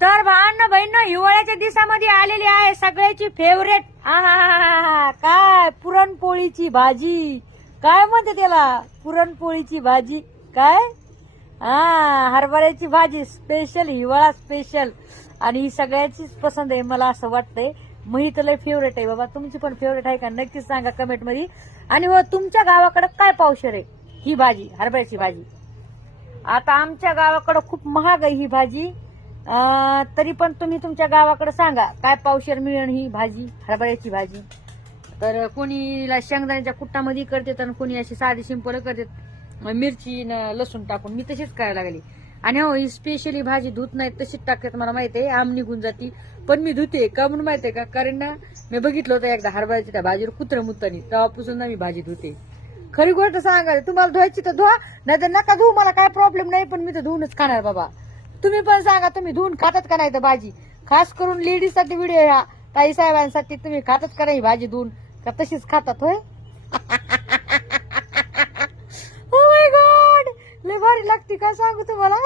तर भावांना बहिण हिवाळ्याच्या दिवसामध्ये आलेली आहे सगळ्याची फेवरेट काय पुरणपोळीची भाजी. काय म्हणते त्याला, पुरणपोळीची भाजी काय, हरभऱ्याची भाजी स्पेशल, हिवाळा स्पेशल. आणि ही सगळ्याचीच पसंत आहे मला असं वाटतंय. मी तर लय फेवरेट आहे बाबा. तुमची पण फेवरेट आहे का नक्कीच सांगा कमेंट मध्ये. आणि हो तुमच्या गावाकडे काय पावशेर आहे ही भाजी, हरभऱ्याची भाजी? आता आमच्या गावाकडे खूप महाग आहे ही भाजी. तरी पण तुम्ही तुमच्या गावाकडे सांगा काय पावशेर मिळेल ही भाजी, हरभऱ्याची भाजी. तर कोणी शेंगदाण्याच्या कुट्टामध्ये करते तर कोणी अशी साधी सिंपल करते, मिरची लसूण टाकून. मी तशीच करायला लागली. आणि हो ही स्पेशली भाजी धुत नाही तशीच टाकतात मला माहिती आहे, आम निघून जाती. पण मी धुते का म्हणून माहिती आहे का, कारण ना मी बघितलं होतं एकदा हरभऱ्याच्या त्या भाजीवर कुत्रं मुत्तानी, तेव्हापासून ना मी भाजी धुते. खरी गोष्ट सांगायला, तुम्हाला धुवायची तर धुवा, नाही तर नका धुवू, मला काय प्रॉब्लेम नाही. पण मी तर धुवूनच खाणार बाबा. तुम्ही पण सांगा तुम्ही धुवून खातात का नाही तर भाजी. खास करून लेडीज साठी व्हिडिओ ह्या ताई साहेबांसाठी. तुम्ही खातात का नाही भाजी धुवून, का तशीच खातात होय? ओ माय गॉड, लय भारी लागते काय सांगू तुम्हाला.